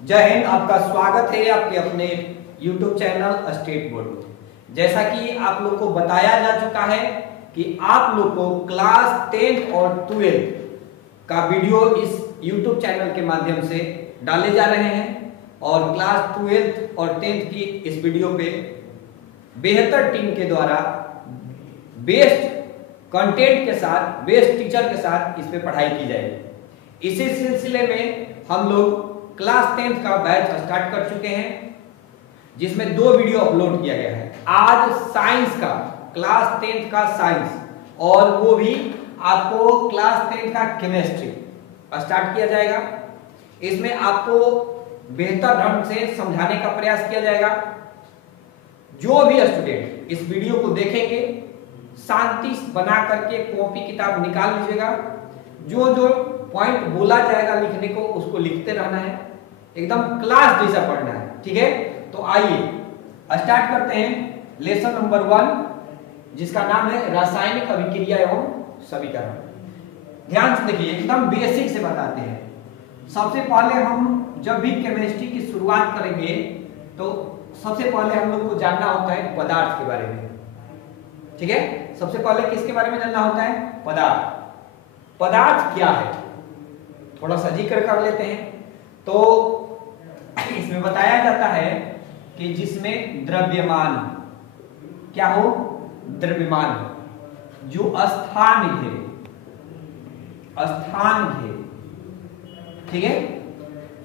जय हिंद। आपका स्वागत है आपके अपने YouTube चैनल स्टेट बोर्ड में। जैसा कि आप लोग को बताया जा चुका है कि आप लोग को क्लास 10 और 12 का वीडियो इस YouTube चैनल के माध्यम से डाले जा रहे हैं और क्लास 12 और 10 की इस वीडियो पे बेहतर टीम के द्वारा बेस्ट कंटेंट के साथ, बेस्ट टीचर के साथ इस पे पढ़ाई की जाएगी। इसी सिलसिले में हम लोग क्लास 10 का बैच स्टार्ट कर चुके हैं, जिसमें 2 वीडियो अपलोड किया गया है। आज साइंस का, क्लास 10 का साइंस, और वो भी आपको क्लास 10 का केमिस्ट्री स्टार्ट किया जाएगा। इसमें आपको बेहतर ढंग से समझाने का प्रयास किया जाएगा। जो भी स्टूडेंट इस वीडियो को देखेंगे, शांति बना करके कॉपी किताब निकाल लीजिएगा। जो जो पॉइंट बोला जाएगा लिखने को, उसको लिखते रहना है, एकदम क्लास जैसा पढ़ना है। ठीक है, तो आइए स्टार्ट करते हैं लेसन नंबर 1, जिसका नाम है रासायनिक अभिक्रिया एवं समीकरण। ध्यान से देखिए, एकदम बेसिक से बताते हैं। सबसे पहले हम जब भी केमिस्ट्री की शुरुआत करेंगे तो सबसे पहले हम लोग को जानना होता है पदार्थ के बारे में। ठीक है, सबसे पहले किसके बारे में जानना होता है? पदार्थ। पदार्थ क्या है थोड़ा सा जिक्र कर लेते हैं। तो इसमें बताया जाता है कि जिसमें द्रव्यमान क्या हो, द्रव्यमान हो, जो स्थान घेरे, स्थान घेरे, ठीक है,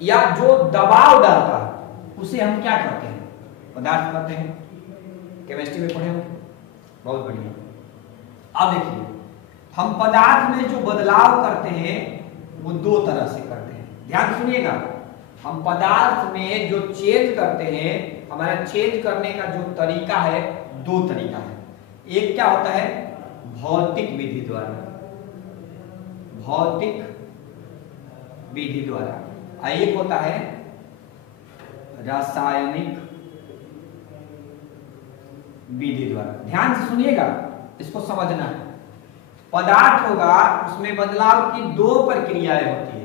या जो दबाव डालता है, उसे हम क्या कहते हैं? पदार्थ कहते हैं। केमिस्ट्री में पढ़े हो, बहुत बढ़िया। अब देखिए, हम पदार्थ में जो बदलाव करते हैं वो 2 तरह से करते हैं। ध्यान सुनिएगा, हम पदार्थ में जो चेंज करते हैं, हमारा चेंज करने का जो तरीका है, 2 तरीका है। एक क्या होता है? भौतिक विधि द्वारा, भौतिक विधि द्वारा, और एक होता है रासायनिक विधि द्वारा। ध्यान से सुनिएगा, इसको समझना है। पदार्थ होगा, उसमें बदलाव की 2 प्रक्रियाएं होती है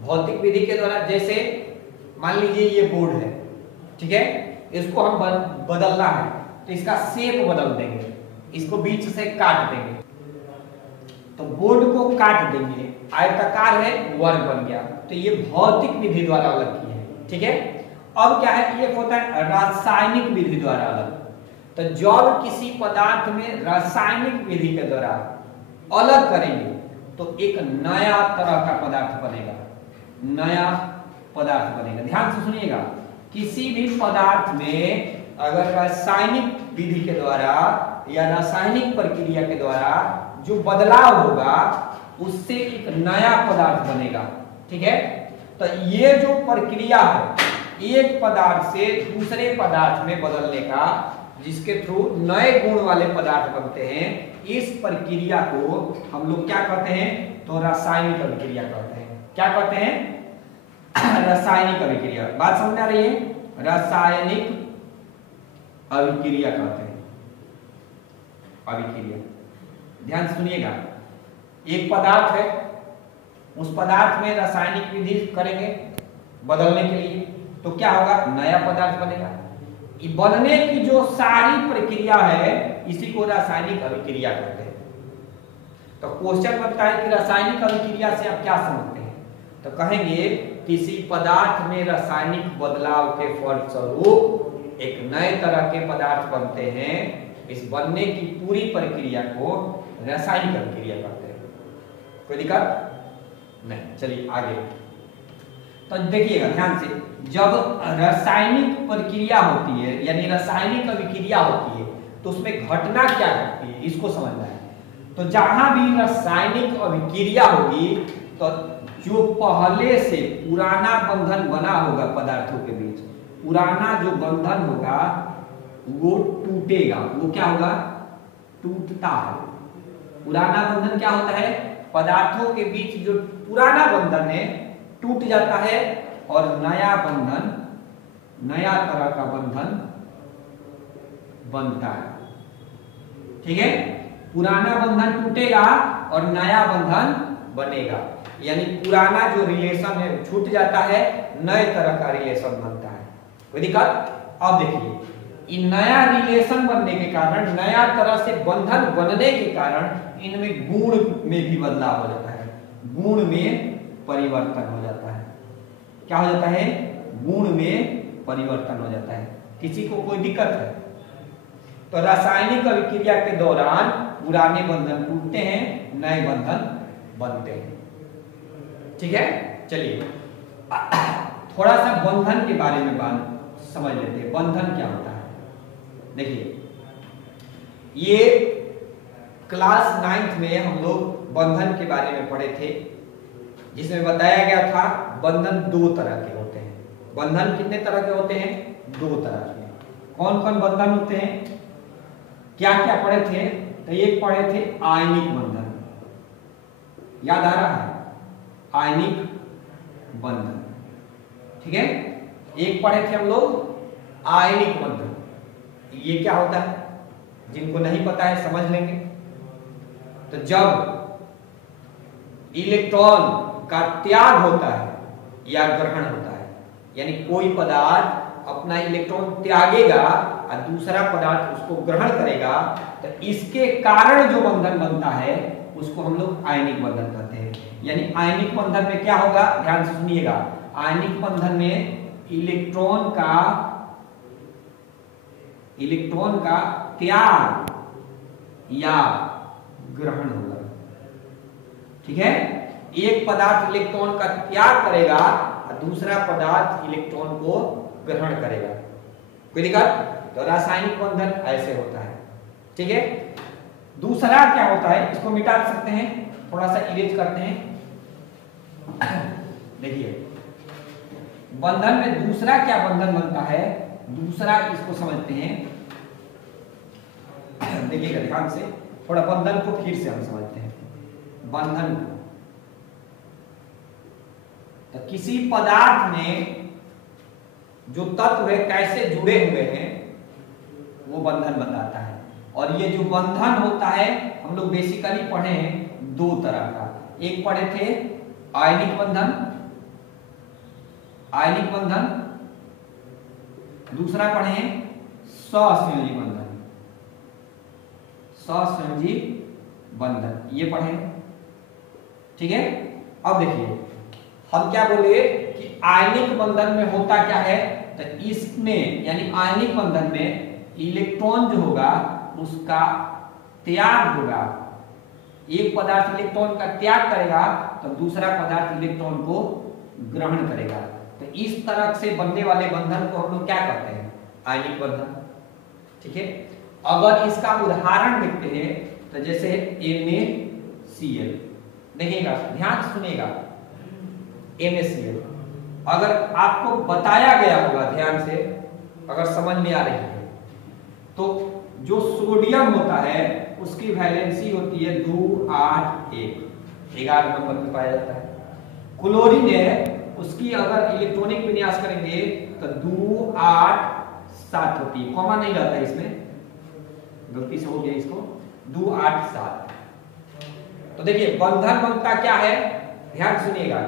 भौतिक विधि के द्वारा। जैसे मान लीजिए ये बोर्ड है, ठीक है, इसको हम बदलना है तो इसका शेप बदल देंगे, इसको बीच से काट देंगे, तो बोर्ड को काट देंगे, आयताकार है, वर्ग बन गया। तो ये भौतिक विधि द्वारा अलग की है। ठीक है, अब क्या है? एक होता है रासायनिक विधि द्वारा अलग। तो जब किसी पदार्थ में रासायनिक विधि के द्वारा अलग करेंगे तो एक नया तरह का पदार्थ बनेगा, नया पदार्थ बनेगा। ध्यान से सुनिएगा, किसी भी पदार्थ में अगर रासायनिक विधि के द्वारा या रासायनिक प्रक्रिया के द्वारा जो बदलाव होगा, उससे एक नया पदार्थ बनेगा। ठीक है, तो ये जो प्रक्रिया है एक पदार्थ से दूसरे पदार्थ में बदलने का, जिसके थ्रू नए गुण वाले पदार्थ बनते हैं, इस प्रक्रिया को हम लोग क्या कहते हैं? तो रासायनिक अभिक्रिया कहते हैं। क्या कहते हैं? रासायनिक अभिक्रिया। बात समझ में आ रही है? रासायनिक अभिक्रिया कहते हैं, अभिक्रिया। ध्यान सुनिएगा, एक पदार्थ है, उस पदार्थ में रासायनिक विधि करेंगे बदलने के लिए, तो क्या होगा? नया पदार्थ बनेगा। बनने की जो सारी प्रक्रिया है, इसी को रासायनिक अभिक्रिया कहते हैं। तो क्वेश्चन बनता है कि रासायनिक अभिक्रिया से आप क्या समझते हैं? तो कहेंगे किसी पदार्थ में रासायनिक बदलाव के फलस्वरूप एक नए तरह के पदार्थ बनते हैं। इस बनने की पूरी प्रक्रिया को रासायनिक अभिक्रिया कहते हैं। कोई दिक्कत नहीं? चलिए आगे। तो देखिएगा ध्यान से, जब रासायनिक प्रक्रिया होती है, यानी रासायनिक अभिक्रिया होती है, तो उसमें घटना क्या घटती है, इसको समझना है। तो जहां भी रासायनिक अभिक्रिया होगी, तो जो पहले से पुराना बंधन बना होगा पदार्थों के बीच, पुराना जो बंधन होगा वो टूटेगा। वो क्या होगा? टूटता है। पुराना बंधन क्या होता है? पदार्थों के बीच जो पुराना बंधन है टूट जाता है और नया बंधन, नया तरह का बंधन बनता है। ठीक है, पुराना बंधन टूटेगा और नया बंधन बनेगा। यानी पुराना जो रिलेशन है छूट जाता है, नए तरह का रिलेशन बनता है। कोई दिक्कत? अब देखिए, इन नया रिलेशन बनने के कारण, नया तरह से बंधन बनने के कारण इनमें गुण में भी बदलाव हो जाता है, गुण में परिवर्तन हो जाता है। क्या हो जाता है? गुण में परिवर्तन हो जाता है। किसी को कोई दिक्कत है तो रासायनिक अभिक्रिया के दौरान पुराने बंधन टूटते हैं, नए बंधन बनते हैं। ठीक है, चलिए थोड़ा सा बंधन के बारे में बात समझ लेते हैं। बंधन क्या होता है? देखिए, ये क्लास 9th में हम लोग बंधन के बारे में पढ़े थे, जिसमें बताया गया था बंधन दो तरह के होते हैं। बंधन कितने तरह के होते हैं? दो तरह के। कौन कौन बंधन होते हैं? क्या क्या पढ़े थे? तो एक पढ़े थे आयनिक बंधन, याद आ रहा है? आयनिक बंधन, ठीक है। एक पढ़े थे हम लोग आयनिक बंधन। ये क्या होता है? जिनको नहीं पता है समझ लेंगे। तो जब इलेक्ट्रॉन का त्याग होता है या ग्रहण होता है, यानी कोई पदार्थ अपना इलेक्ट्रॉन त्यागेगा और दूसरा पदार्थ उसको ग्रहण करेगा, तो इसके कारण जो बंधन बनता है उसको हम लोग आयनिक बंधन कहते हैं। यानी आयनिक बंधन में क्या होगा? ध्यान से सुनिएगा। आयनिक बंधन में इलेक्ट्रॉन का त्याग या ग्रहण होगा, ठीक है। एक पदार्थ इलेक्ट्रॉन का त्याग करेगा और दूसरा पदार्थ इलेक्ट्रॉन को ग्रहण करेगा। कोई दिक्कत? तो रासायनिक बंधन ऐसे होता है, ठीक है। दूसरा क्या होता है, इसको मिटा सकते हैं, थोड़ा सा इरेज करते हैं। देखिए, बंधन में दूसरा क्या बंधन बनता है? दूसरा इसको समझते हैं, देखिएगा ध्यान से, थोड़ा बंधन को फिर से हम समझते हैं। बंधन को तो किसी पदार्थ में जो तत्व है कैसे जुड़े हुए हैं वो बंधन बताता है। और ये जो बंधन होता है हम लोग बेसिकली पढ़े हैं दो तरह का। एक पढ़े थे आयनिक बंधन, दूसरा पढ़े हैं सहसंयोजी बंधन, सहसंयोजी बंधन, ये पढ़े, ठीक है। अब देखिए, हम क्या बोले कि आयनिक बंधन में होता क्या है? तो इसमें यानी आयनिक बंधन में इलेक्ट्रॉन जो होगा उसका त्याग होगा। एक पदार्थ इलेक्ट्रॉन का त्याग करेगा तो दूसरा पदार्थ इलेक्ट्रॉन को ग्रहण करेगा। तो इस तरह से बनने वाले बंधन को हम लोग क्या कहते हैं? आयनिक बंधन, ठीक है। अगर इसका उदाहरण देखते हैं तो जैसे NaCl, देखिएगा ध्यान से सुनिएगा, NaCl अगर आपको बताया गया होगा, ध्यान से अगर समझ में आ रही है, तो जो सोडियम होता है उसकी वैलेंसी होती है 2 8 1, 11 नंबर पे पाया जाता है। क्लोरीन है, उसकी अगर इलेक्ट्रॉनिक विन्यास करेंगे तो 2 8 7 होती है, कॉमा नहीं रहता है इसमें, गलती से हो गया इसको, 2 8 7। तो देखिए बंधन बनता क्या है, ध्यान सुनिएगा,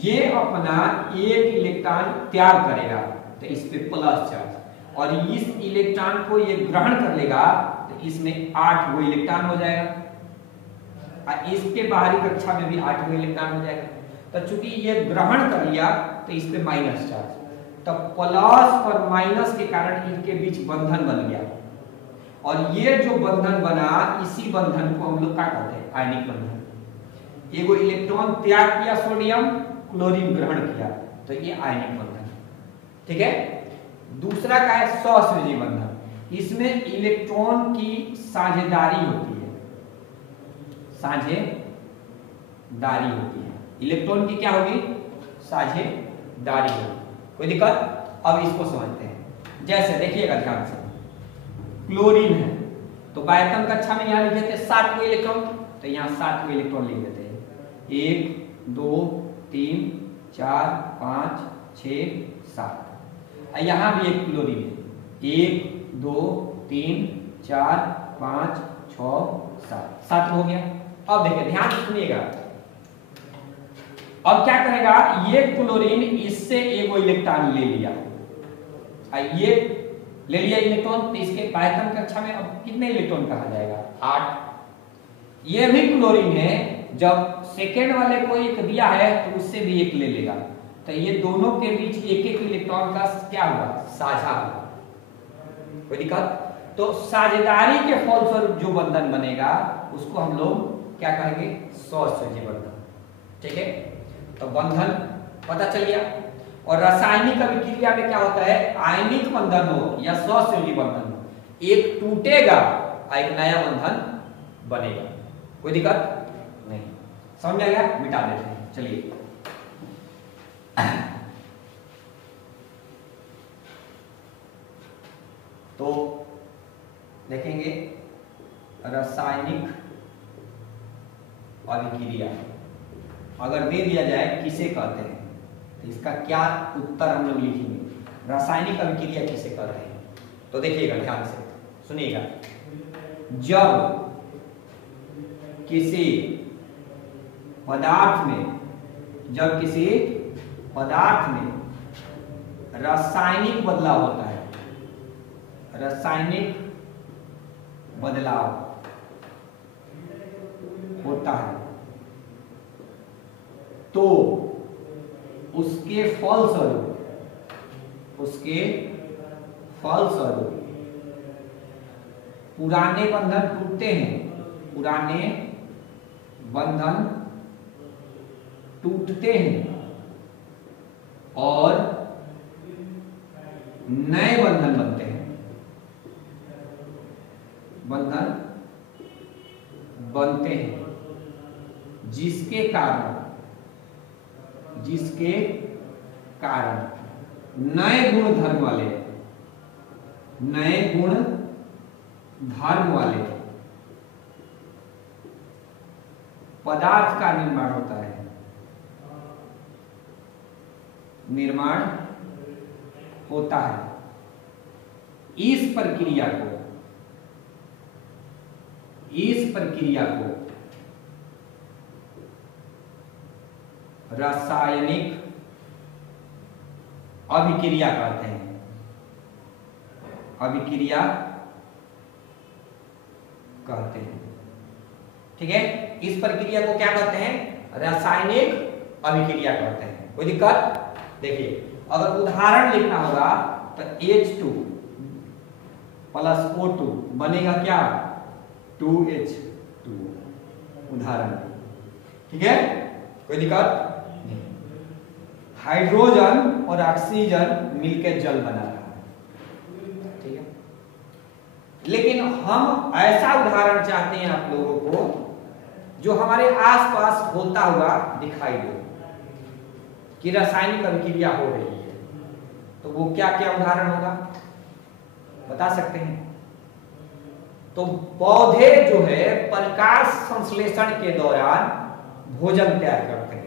ये अपना एक इलेक्ट्रॉन त्याग करेगा तो इस पे प्लस चार्ज, और इस इलेक्ट्रॉन को ये ग्रहण कर लेगा तो इसमें 8 वो इलेक्ट्रॉन हो जाएगा, और इसके बाहरी कक्षा में भी 8 वो इलेक्ट्रॉन हो जाएगा। तो चूंकि ये ग्रहण कर लिया तो इस पे माइनस चार्ज, तो प्लस और माइनस के कारण इनके बीच बंधन बन गया, और ये जो बंधन बना इसी बंधन को हम लोग क्या कहते हैं? आयनिक बंधन। एगो इलेक्ट्रॉन त्याग किया सोडियम, क्लोरीन ग्रहण किया, तो ये आयनिक बंधन, ठीक है। दूसरा क्या है? सहसंयोजी बंधन। इसमें इलेक्ट्रॉन की साझेदारी होती है, साझेदारी होती है, इलेक्ट्रॉन की क्या होगी? साझेदारी होगी। कोई दिक्कत? अब इसको समझते हैं। जैसे देखिएगा ध्यान से, क्लोरीन है तो बायतम कक्षा में यहाँ लिखे थे 7 इलेक्ट्रॉन, तो यहाँ 7 इलेक्ट्रॉन लिख देते हैं, 1 2 3 4 5 6 7। यहाँ भी एक क्लोरीन है, 1 2 3 4 5 6 7, 7 हो गया। अब देखिए ध्यान से सुनिएगा, अब क्या करेगा, ये क्लोरीन इससे एगो इलेक्ट्रॉन ले लिया, ये ले लिया इलेक्ट्रॉन, तो इसके पायतन कक्षा में अब कितने इलेक्ट्रॉन कहा जाएगा, 8। ये भी क्लोरीन है, जब सेकेंड वाले को एक दिया है तो उससे भी एक ले लेगा, तो ये दोनों के बीच एक एक इलेक्ट्रॉन का क्या हुआ, साझा हुआ। कोई दिक्कत? तो साझेदारी के फलस्वरूप जो बंधन बनेगा उसको हम लोग क्या कहेंगे, सहसंयोजी बंधन। ठीक है, तो बंधन पता चल गया। और रासायनिक अभिक्रिया में क्या होता है, आयनिक बंधन हो या सहसंयोजी बंधन हो, एक टूटेगा और एक नया बंधन बनेगा। कोई दिक्कत नहीं, समझ आ गया? मिटा देते हैं, चलिए। तो देखेंगे रासायनिक अभिक्रिया अगर दे दिया जाए किसे कहते हैं, तो इसका क्या उत्तर हम लोग लिखेंगे, रासायनिक अभिक्रिया किसे कहते हैं। तो देखिएगा ध्यान से सुनिएगा, जब किसी पदार्थ में रासायनिक बदलाव होता है, रासायनिक बदलाव होता है, तो उसके फलस्वरूप पुराने बंधन टूटते हैं, पुराने बंधन टूटते हैं और नए बंधन बनते हैं, बंधन बनते हैं, जिसके कारण नए गुण धर्म वाले पदार्थ का निर्माण होता है, इस प्रक्रिया को रासायनिक अभिक्रिया कहते हैं, ठीक है। इस प्रक्रिया को क्या कहते हैं, रासायनिक अभिक्रिया कहते हैं। कोई दिक्कत? देखिए, अगर उदाहरण लिखना होगा तो H2 प्लस O2 बनेगा क्या, 2H2, उदाहरण। ठीक है, कोई दिक्कत? हाइड्रोजन और ऑक्सीजन मिलकर जल बना रहा है। ठीक है, लेकिन हम ऐसा उदाहरण चाहते हैं आप लोगों को जो हमारे आसपास होता हुआ दिखाई दे कि रासायनिक अभिक्रिया हो रही है, तो वो क्या क्या उदाहरण होगा बता सकते हैं? तो पौधे जो है प्रकाश संश्लेषण के दौरान भोजन तैयार करते हैं,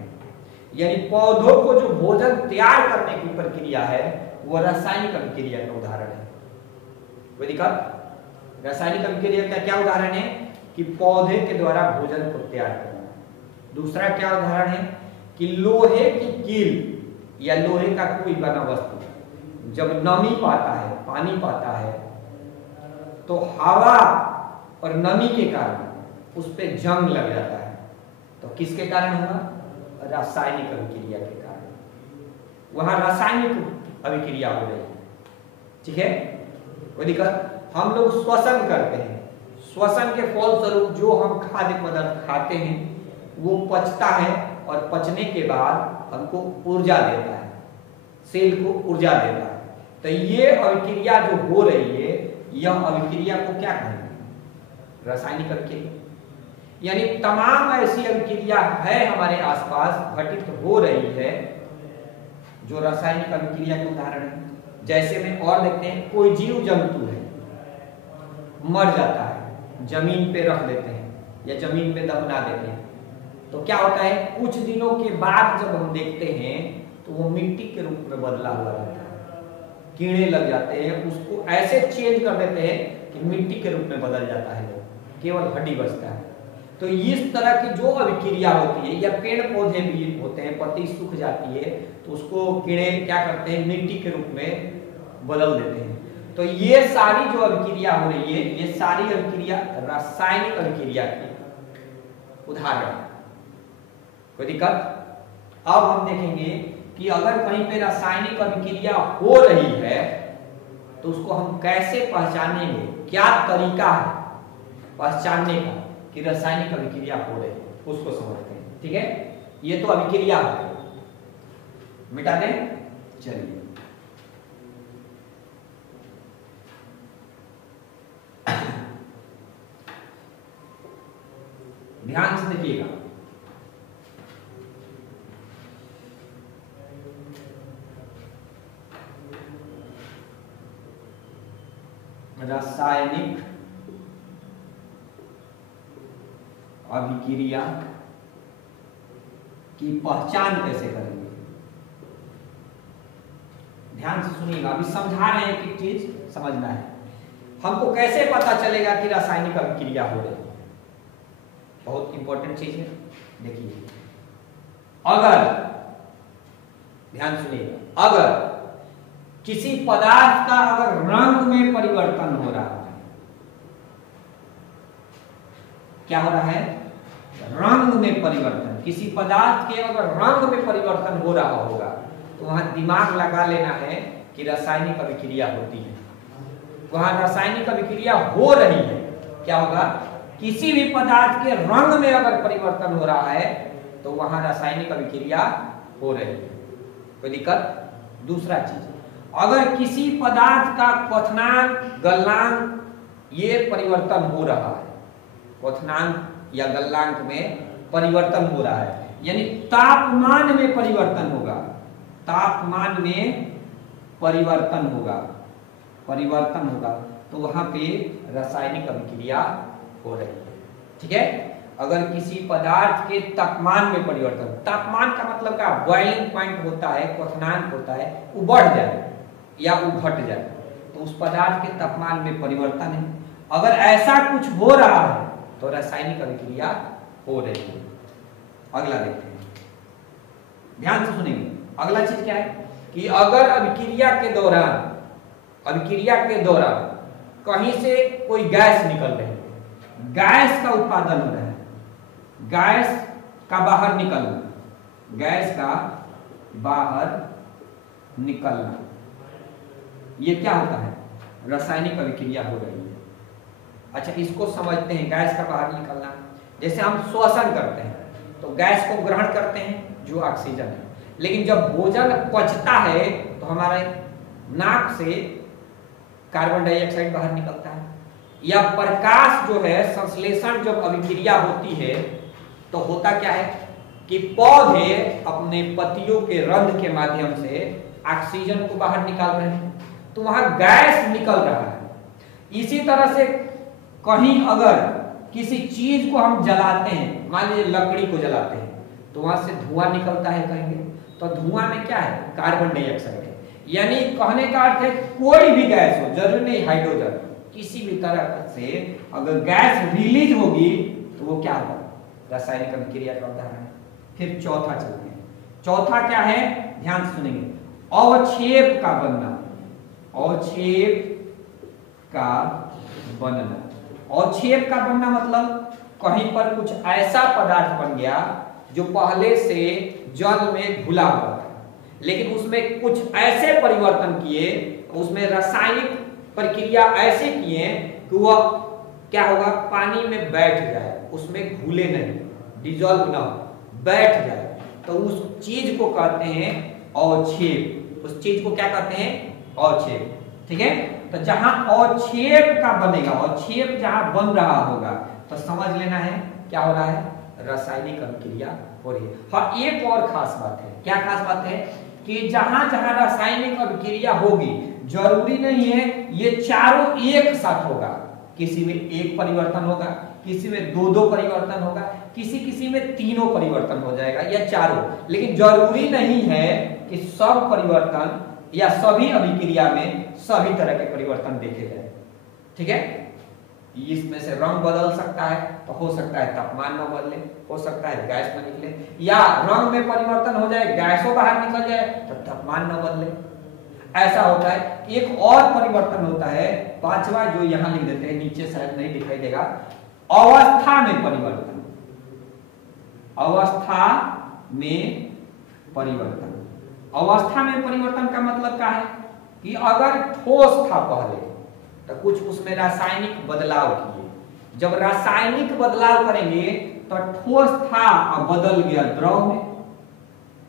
यानी पौधों को जो भोजन तैयार करने की प्रक्रिया है वो रासायनिक अभिक्रिया का उदाहरण है। कोई दिक्कत? रासायनिक अभिक्रिया का क्या उदाहरण है कि पौधे के द्वारा भोजन को तैयार करना। दूसरा क्या उदाहरण है कि लोहे की कील या लोहे का कोई बना वस्तु जब नमी पाता है, पानी पाता है, तो हवा और नमी के कारण उस पर जंग लग जाता है, तो किसके कारण होगा, रासायनिक अभिक्रिया के कारण। वहां रासायनिक अभिक्रिया हो रही है। ठीक है, कोई दिक्कत? हम लोग श्वसन करते हैं, श्वसन के फलस्वरूप जो हम खाद्य पदार्थ खाते हैं वो पचता है और पचने के बाद हमको ऊर्जा देता है, सेल को ऊर्जा देता है। तो ये अभिक्रिया जो हो रही है, यह अभिक्रिया को क्या कहेंगे, रासायनिक अभिक्रिया। यानी तमाम ऐसी अभिक्रिया है हमारे आसपास घटित हो रही है जो रासायनिक अभिक्रिया के उदाहरण है। जैसे में और देखते हैं, कोई जीव जंतु है, मर जाता है, जमीन पे रख देते हैं या जमीन पे दफना देते हैं, तो क्या होता है, कुछ दिनों के बाद जब हम देखते हैं तो वो मिट्टी के रूप में बदला हुआ रहता है, कीड़े लग जाते हैं, उसको ऐसे चेंज कर देते हैं कि मिट्टी के रूप में बदल जाता है, केवल हड्डी बचता है। तो इस तरह की जो अभिक्रिया होती है, या पेड़ पौधे भी होते हैं, पत्ती सूख जाती है तो उसको कीड़े क्या करते हैं, मिट्टी के रूप में बदल देते हैं। तो ये सारी जो अभिक्रिया हो रही है, ये सारी अभिक्रिया रासायनिक अभिक्रिया की उदाहरण है। कोई दिक्कत? अब हम देखेंगे कि अगर कहीं पे रासायनिक अभिक्रिया हो रही है तो उसको हम कैसे पहचानेंगे, क्या तरीका है पहचानने का कि रासायनिक अभिक्रिया हो रही है, उसको समझते हैं। ठीक है, ये तो अभिक्रिया है, मिटा दें। चलिए ध्यान से देखिएगा। रासायनिक अभिक्रिया की पहचान कैसे करेंगे, ध्यान से सुनिएगा। अभी समझा रहे हैं कि चीज समझना है। हमको कैसे पता चलेगा कि रासायनिक अभिक्रिया हो रही है, बहुत इंपॉर्टेंट चीज है। देखिए, अगर ध्यान सुनिएगा, अगर किसी पदार्थ का अगर रंग में परिवर्तन हो रहा है, क्या हो रहा है, रंग में परिवर्तन, किसी पदार्थ के अगर रंग में परिवर्तन हो रहा होगा तो वहां दिमाग लगा लेना है कि रासायनिक अभिक्रिया होती है, वहां रासायनिक अभिक्रिया हो रही है। क्या होगा, किसी भी पदार्थ के रंग में अगर परिवर्तन हो रहा है तो वहां रासायनिक अभिक्रिया हो रही है। कोई दिक्कत? दूसरा चीज, अगर किसी पदार्थ का क्वथनांक, गलनांक ये परिवर्तन हो रहा है, क्वथनांक या गलनांक में परिवर्तन हो रहा है, यानी तापमान में परिवर्तन होगा, तापमान में परिवर्तन होगा, तो वहां पे रासायनिक अभिक्रिया हो रही है। ठीक है, अगर किसी पदार्थ के तापमान में परिवर्तन, तापमान का मतलब क्या, बॉइलिंग पॉइंट होता है, क्वथनांक होता है, वो बढ़ जाए या वो घट जाए, तो उस पदार्थ के तापमान में परिवर्तन है। अगर ऐसा कुछ हो रहा है तो रासायनिक अभिक्रिया हो रही है। अगला देखते हैं, ध्यान से सुनेंगे। अगला चीज क्या है कि अगर अभिक्रिया के दौरान कहीं से कोई गैस निकल रही है, गैस का उत्पादन हो रहा है, गैस का बाहर निकलना, ये क्या होता है, रासायनिक अभिक्रिया हो रही है। अच्छा, इसको समझते हैं, गैस का बाहर निकलना। जैसे हम श्वसन करते हैं तो गैस को ग्रहण करते हैं जो ऑक्सीजन है, लेकिन जब भोजन पचता है तो हमारे नाक से कार्बन डाइऑक्साइड बाहर निकलता है। या प्रकाश जो है, संश्लेषण जब अभिक्रिया होती है तो होता क्या है कि पौधे अपने पत्तियों के रंध्र के माध्यम से ऑक्सीजन को बाहर निकाल रहे हैं, तो वहां गैस निकल रहा है। इसी तरह से कहीं अगर किसी चीज को हम जलाते हैं, मान लीजिए लकड़ी को जलाते हैं, तो वहां से धुआं निकलता है, कहेंगे तो धुआं में क्या है, कार्बन डाइऑक्साइड है। यानी कहने का अर्थ है कोई भी गैस हो, जरूरी नहीं हाइड्रोजन, किसी भी तरह से अगर गैस रिलीज होगी तो वो क्या होगा, रासायनिक अभिक्रिया का उदाहरण है। फिर चौथा चलते हैं। चौथा क्या है, ध्यान से सुनेंगे, अवक्षेप का बनना, अवक्षेप का बनना। अवक्षेप का बनना मतलब कहीं पर कुछ ऐसा पदार्थ बन गया जो पहले से जल में घुला हुआ था, लेकिन उसमें कुछ ऐसे परिवर्तन किए, उसमें रासायनिक प्रक्रिया ऐसे किए कि वह क्या होगा, पानी में बैठ जाए, उसमें घुले नहीं, डिजॉल्व ना हो, बैठ जाए, तो उस चीज को कहते हैं अवक्षेप। उस चीज को क्या कहते हैं, अवक्षेप। ठीक है, तो जहां अवक्षेप का बनेगा, अवक्षेप जहां बन रहा होगा तो समझ लेना है क्या हो रहा है, रासायनिक अभिक्रिया हो रही है। हाँ, एक और खास बात है, क्या खास बात है कि जहां जहां रासायनिक अभिक्रिया होगी, जरूरी नहीं है ये चारों एक साथ होगा, किसी में एक परिवर्तन होगा, किसी में दो परिवर्तन होगा, किसी में तीनों परिवर्तन हो जाएगा या चारों, लेकिन जरूरी नहीं है कि सब परिवर्तन या सभी अभिक्रिया में सभी तरह के परिवर्तन देखे जाए। ठीक है, इसमें से रंग बदल सकता है, तो हो सकता है तापमान न बदले, हो सकता है गैस न निकले, या रंग में परिवर्तन हो जाए, गैसों बाहर निकल जाए तो तापमान न बदले, ऐसा होता है। एक और परिवर्तन होता है, पांचवा जो यहां लिख देते हैं, नीचे शायद नहीं दिखाई देगा, अवस्था में परिवर्तन। अवस्था में परिवर्तन, अवस्था में परिवर्तन का मतलब क्या है कि अगर ठोस था पहले तो कुछ उसमें रासायनिक बदलाव किए, जब रासायनिक बदलाव करेंगे तो ठोस था और बदल गया द्रव में,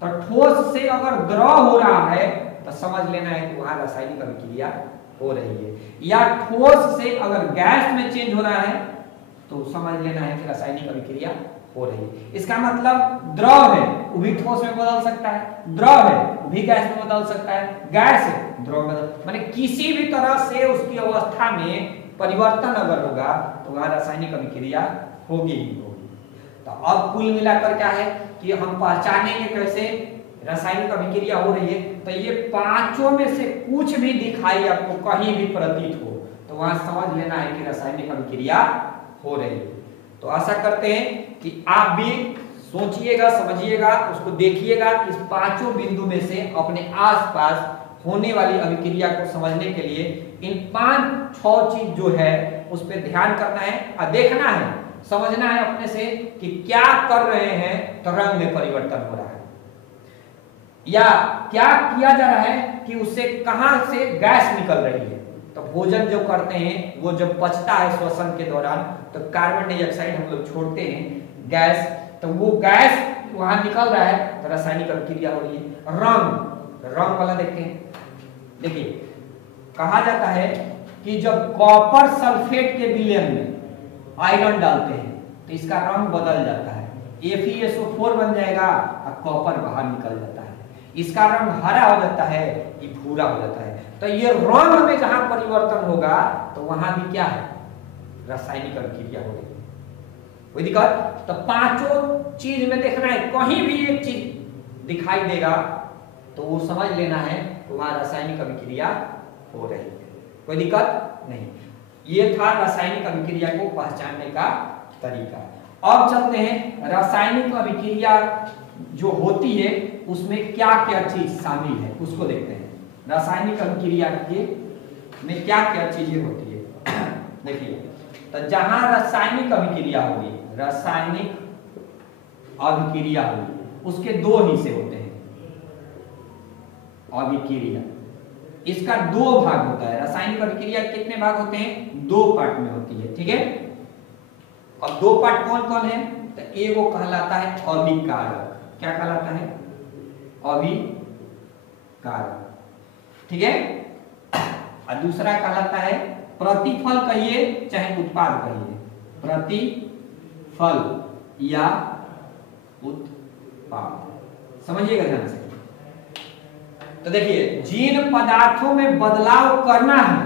तो ठोस से अगर द्रव हो रहा है तो समझ लेना है कि वहां रासायनिक अभिक्रिया हो रही है, या ठोस से अगर गैस में चेंज हो रहा है तो समझ लेना है कि रासायनिक अभिक्रिया हो रही है। इसका मतलब द्रव है वो भी ठोस में बदल सकता है, द्रव है वो भी गैस में बदल सकता है, गैस है द्रव में बदल, माने किसी भी तरह से उसकी अवस्था में परिवर्तन अगर होगा तो वहां रासायनिक अभिक्रिया होगी ही होगी। तो अब कुल मिलाकर क्या है कि हम पहचानेंगे कैसे रासायनिक अभिक्रिया हो रही है, तो ये पांचों में से कुछ भी दिखाई आपको कहीं भी प्रतीत हो तो वहां समझ लेना है कि रासायनिक अभिक्रिया हो रही है। तो आशा करते हैं कि आप भी सोचिएगा, समझिएगा, उसको देखिएगा, इस पांचों बिंदु में से अपने आसपास होने वाली अभिक्रिया को समझने के लिए इन 5-6 चीज जो है उस पर ध्यान करना है और देखना है, समझना है अपने से कि क्या कर रहे हैं तो रंग में परिवर्तन हो रहा है, या क्या किया जा रहा है कि उससे कहां से गैस निकल रही है। तो भोजन जो करते हैं वो जब पचता है श्वसन के दौरान तो कार्बन डाइऑक्साइड हम लोग छोड़ते हैं गैस, तो वो गैस वहां निकल रहा है तो रासायनिक अभिक्रिया हो रही है। रंग वाला देखते हैं, देखिए कहा जाता है कि जब कॉपर सल्फेट के विलयन में आयरन डालते हैं तो इसका रंग बदल जाता है, FeSO4 बन जाएगा और कॉपर बाहर निकल जाता है, इसका रंग हरा हो जाता है, ये भूरा हो जाता है। तो ये रंग में जहां परिवर्तन होगा तो वहां भी क्या है, रासायनिक अभिक्रिया हो रही है, कोई दिक्कत। तो पांचों चीज में देखना है, कहीं भी एक चीज दिखाई देगा तो वो समझ लेना है वहां रासायनिक अभिक्रिया हो रही है, कोई दिक्कत नहीं। ये था रासायनिक अभिक्रिया को पहचानने का तरीका। अब चलते हैं रासायनिक अभिक्रिया जो होती है उसमें क्या क्या चीज शामिल है उसको देखते हैं। रासायनिक अभिक्रिया के में क्या क्या चीजें होती है देखिए, तो जहां रासायनिक अभिक्रिया होगी, रासायनिक अभिक्रिया होगी उसके दो हिस्से होते हैं। अभिक्रिया इसका दो भाग होता है, रासायनिक अभिक्रिया कितने भाग होते हैं, 2 पार्ट में होती है, ठीक है। अब 2 पार्ट कौन कौन है, तो एक वो कहलाता है अभिकारक, क्या कहलाता है, अभिकारक, ठीक है। और दूसरा कहलाता है प्रतिफल कहिए चाहे उत्पाद कहिए, प्रतिफल या उत्पाद, समझिएगा ध्यान से। तो देखिए जिन पदार्थों में बदलाव करना है,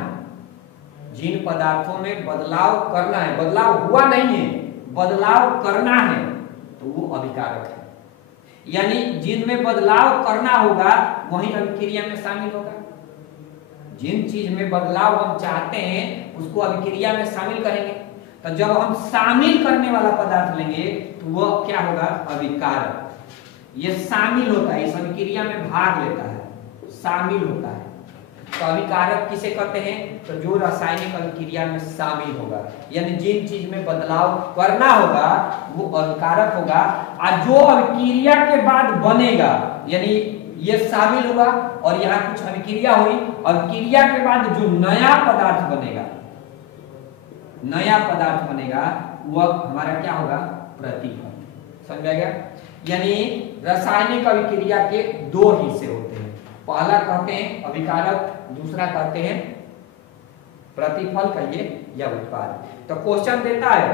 जिन पदार्थों में बदलाव करना है, बदलाव हुआ नहीं है, बदलाव करना है तो वो अभिकारक है, यानी जिनमें बदलाव करना होगा वही अभिक्रिया में शामिल होगा। जिन चीज में बदलाव हम चाहते हैं उसको अभिक्रिया में शामिल करेंगे, तो जब हम शामिल करने वाला पदार्थ लेंगे तो वह क्या होगा, अभिकारक। ये शामिल होता है, इस अभिक्रिया में भाग लेता है, शामिल होता है। तो अभिकारक किसे कहते हैं, तो जो रासायनिक अभिक्रिया में शामिल होगा, यानी जिन चीज में बदलाव करना होगा वो अभिकारक होगा, और जो अभिक्रिया के बाद बनेगा, यानी ये शामिल हुआ और यहाँ कुछ अभिक्रिया हुई, अभिक्रिया के बाद जो नया पदार्थ बनेगा, नया पदार्थ बनेगा वह हमारा क्या होगा, प्रतिफल, समझ आ गया। यानी रासायनिक अभिक्रिया के 2 हिस्से होते हैं, पहला कहते हैं अभिकारक, दूसरा कहते हैं प्रतिफल कहिए या उत्पाद। तो क्वेश्चन देता है,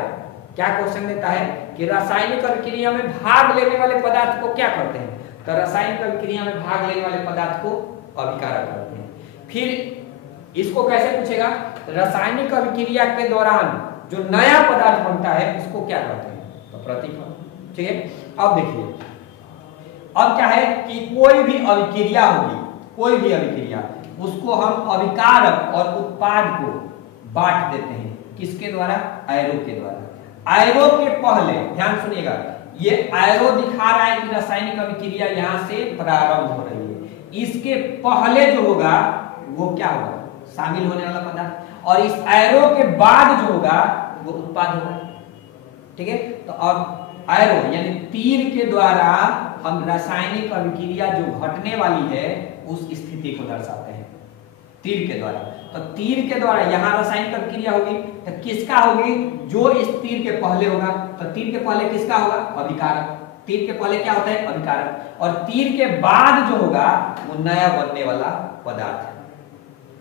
क्या क्वेश्चन देता है कि रासायनिक अभिक्रिया में भाग लेने वाले पदार्थ को क्या करते हैं, तो रासायनिक अभिक्रिया में भाग लेने वाले पदार्थ को अभिकारक करते हैं। फिर इसको कैसे पूछेगा, रासायनिक अभिक्रिया के दौरान जो नया पदार्थ बनता है उसको क्या कहते हैं, तो प्रतिफल, ठीक है। अब देखिए, अब क्या है कि कोई भी अभिक्रिया होगी, कोई भी अभिक्रिया, उसको हम अभिकारक और उत्पाद को बांट देते हैं। किसके द्वारा? एरो के द्वारा। एरो के पहले ध्यान सुनिएगा, ये एरो दिखा रहा है कि रासायनिक अभिक्रिया यहां से प्रारंभ हो रही है। इसके पहले जो होगा वो क्या होगा? शामिल होने वाला पदार्थ। और इस एरो के बाद जो होगा वो उत्पाद होगा। ठीक है, तो अब एरो यानी तीर के द्वारा हम रासायनिक अभिक्रिया जो घटने वाली है उस स्थिति को दर्शाते हैं तीर के द्वारा। तो तीर के द्वारा यहां रासायनिक अभिक्रिया होगी, तो किसका होगी? जो इस तीर के पहले होगा। तो तीर के पहले किसका होगा? अभिकारक। तीर के पहले क्या होता है? अभिकारक। और तीर के बाद जो होगा वो नया बनने वाला पदार्थ है।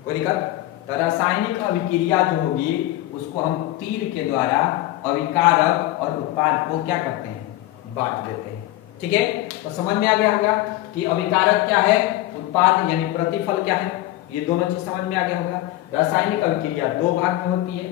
कोई दिक्कत? तो रासायनिक अभिक्रिया जो होगी उसको हम तीर के द्वारा अभिकारक और उत्पाद को क्या करते हैं? बांट देते हैं। ठीक है, तो समझ में आ गया होगा कि अभिकारक क्या है, उत्पाद यानी प्रतिफल क्या है। ये दोनों चीज समझ में आ गया होगा। रासायनिक अभिक्रिया दो भाग में होती है,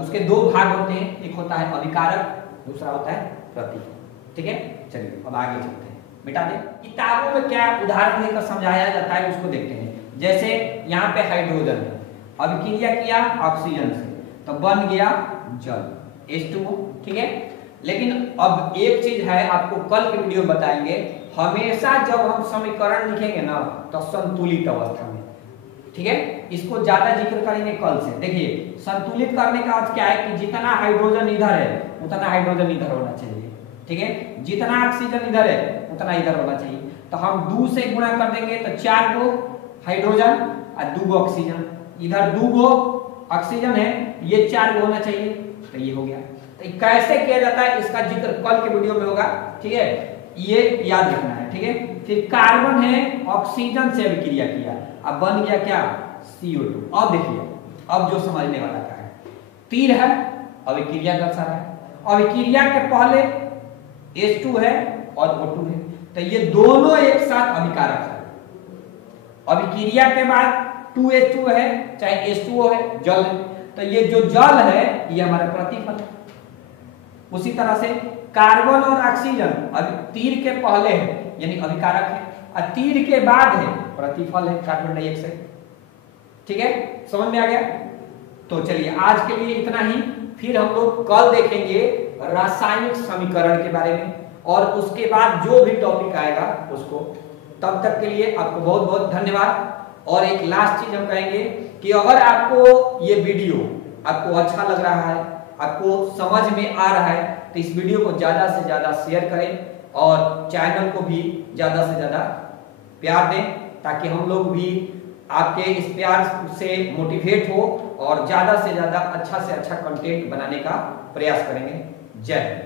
उसके दो भाग होते हैं, एक होता है अभिकारक, दूसरा होता है प्रतिफल। ठीक है, चलिए अब आगे चलते हैं। मिटा दे। किताबों में क्या उदाहरण देकर समझाया जाता है उसको देखते हैं। जैसे यहाँ पे हाइड्रोजन है, अभिक्रिया किया ऑक्सीजन से तो बन गया जल H2O। ठीक है, लेकिन अब एक चीज है, आपको कल के वीडियो बताएंगे, हमेशा जब हम समीकरण लिखेंगे ना तो संतुलित अवस्था में। ठीक है, इसको ज्यादा जिक्र करेंगे कल से। देखिए, संतुलित करने का अर्थ क्या है कि जितना हाइड्रोजन इधर है उतना हाइड्रोजन इधर होना चाहिए। ठीक है, जितना ऑक्सीजन इधर है उतना इधर होना चाहिए। तो हम 2 से गुणा कर देंगे तो 4 गो हाइड्रोजन और 2 गो ऑक्सीजन। इधर 2 गो ऑक्सीजन है, ये 4 गो होना चाहिए, तो ये हो गया। तो कैसे किया जाता है इसका जिक्र कल के वीडियो में होगा। ठीक है, ये याद रखना है। ठीक है, फिर कार्बन है, ऑक्सीजन से अभिक्रिया किया, अब बन गया क्या? CO2। अब देखिए, अब जो समझने वाला क्या है, तीर है, अभिक्रिया दर्शा रहा है। अभिक्रिया के पहले H2 है और O2 है, तो ये दोनों एक साथ अभिकारक है। अभिक्रिया के बाद 2H2 है, चाहे H2O है, जल है, तो ये जो जल है ये हमारा प्रतिफल है। उसी तरह से कार्बन और ऑक्सीजन अब तीर के पहले है यानी अभिकारक है, और तीर के बाद है प्रतिफल है, कार्बन डाइऑक्साइड। ठीक है, समझ में आ गया? तो चलिए आज के लिए इतना ही, फिर हम लोग कल देखेंगे रासायनिक समीकरण के बारे में, और उसके बाद जो भी टॉपिक आएगा उसको। तब तक के लिए आपको बहुत बहुत धन्यवाद। और एक लास्ट चीज हम कहेंगे कि अगर आपको ये वीडियो आपको अच्छा लग रहा है, आपको समझ में आ रहा है, तो इस वीडियो को ज्यादा से ज्यादा शेयर करें और चैनल को भी ज्यादा से ज्यादा प्यार दें, ताकि हम लोग भी आपके इस प्यार से मोटिवेट हो और ज्यादा से ज्यादा अच्छा से अच्छा कंटेंट बनाने का प्रयास करेंगे। जय हिंद।